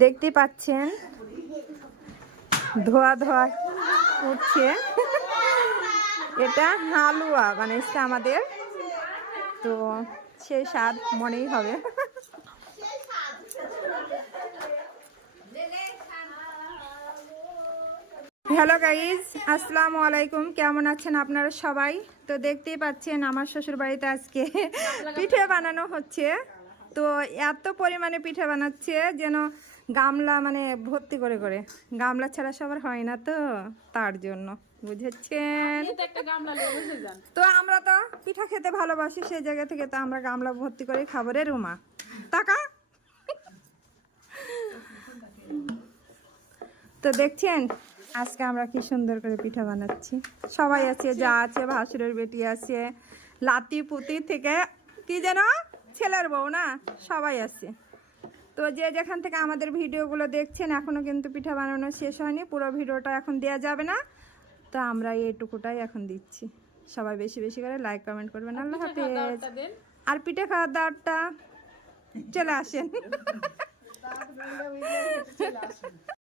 দেখতে পাচ্ছেন ধোয়া ধোয়া উঠছে। এটা হালুয়া বানিয়েছে আমাদের, তো সেই স্বাদ মনেই হবে। হ্যালো গাইজ, আসসালামু আলাইকুম। কেমন আছেন আপনারা সবাই? তো দেখতেই পাচ্ছেন আমার শ্বশুর বাড়িতে আজকে পিঠে বানানো হচ্ছে। তো এত পরিমাণে পিঠে বানাচ্ছে যেন গামলা মানে ভর্তি করে করে, গামলা ছাড়া সবার হয় না, তো তার জন্য বুঝেছেন। তো আমরা তো পিঠা খেতে ভালোবাসি, সেই জায়গা থেকে তো আমরা গামলা ভর্তি করে খাবো রে রুমা টাকা। তো দেখছেন আজকে আমরা কি সুন্দর করে পিঠা বানাচ্ছি। সবাই আছে, যা আছে, ভাসুরের বেটি আছে, লাতি পুতি থেকে কি যেন ছেলের বউ না, সবাই আছে। তো যে যেখান থেকে আমাদের ভিডিওগুলো দেখছেন, এখনো কিন্তু পিঠা বানানো শেষ হয়নি, পুরো ভিডিওটা এখন দেওয়া যাবে না, তো আমরা এইটুকুটাই এখন দিচ্ছি। সবাই বেশি বেশি করে লাইক কমেন্ট করবেন। আল্লাহ হাফেজ। আর পিঠা খাওয়ার দাওয়াতটা চলে আসেন।